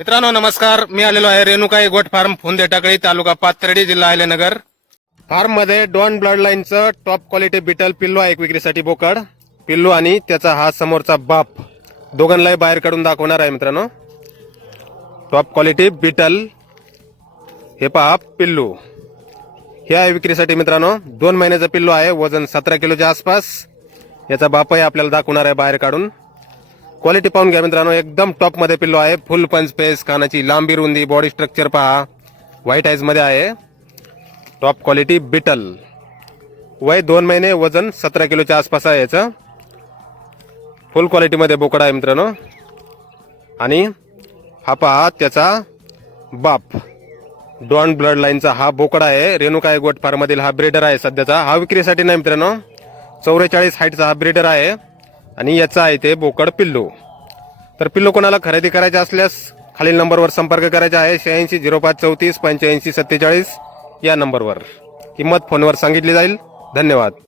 मित्रांनो नमस्कार. मी आलेलो आहे रेणुकाई गोट फार्म फोंदे टाकळी तालुका पाथर्डी जिल्हा अहिल्यानगर. फार्ममध्ये डॉन ब्लड लाईनचं टॉप क्वालिटी बिटल पिल्लू आहे एक विक्रीसाठी बोकड. पिल्लू आणि त्याचा हा समोरचा बाप दोघांनाही बाहेर काढून दाखवणार आहे मित्रांनो. टॉप क्वालिटी बिटल हे पहा पिल्लू. हे आहे विक्रीसाठी मित्रांनो. दोन महिन्याचा पिल्लू आहे वजन सतरा किलोच्या आसपास. याचा बापही आपल्याला दाखवणार आहे बाहेर काढून. क्वालिटी पाहून घ्या मित्रांनो एकदम टॉपमध्ये पिल्लो आहे. फुल पंच पेस कानाची लांबी रुंदी बॉडी स्ट्रक्चर पहा. व्हाईट आईजमध्ये आहे. टॉप क्वालिटी बिटल वय दोन महिने वजन सतरा किलोच्या आसपास आहे याचं. फुल क्वालिटीमध्ये बोकडा आहे मित्रांनो. आणि हा पहा त्याचा बाप. डॉन ब्लड लाईनचा हा बोकडा आहे. रेणुकाय गोट फार्ममधील हा ब्रीडर आहे सध्याचा. हा विक्रीसाठी नाही मित्रांनो. चौवेचाळीस हाईटचा हा ब्रीडर आहे. आणि याचा आहे ते बोकड पिल्लू. तर पिल्लू कोणाला खरेदी करायचे असल्यास खालील नंबरवर संपर्क करायचा आहे. शहाऐंशी झिरो पाच चौतीस पंच्याऐंशी सत्तेचाळीस या नंबरवर. किंमत फोनवर सांगितली जाईल. धन्यवाद.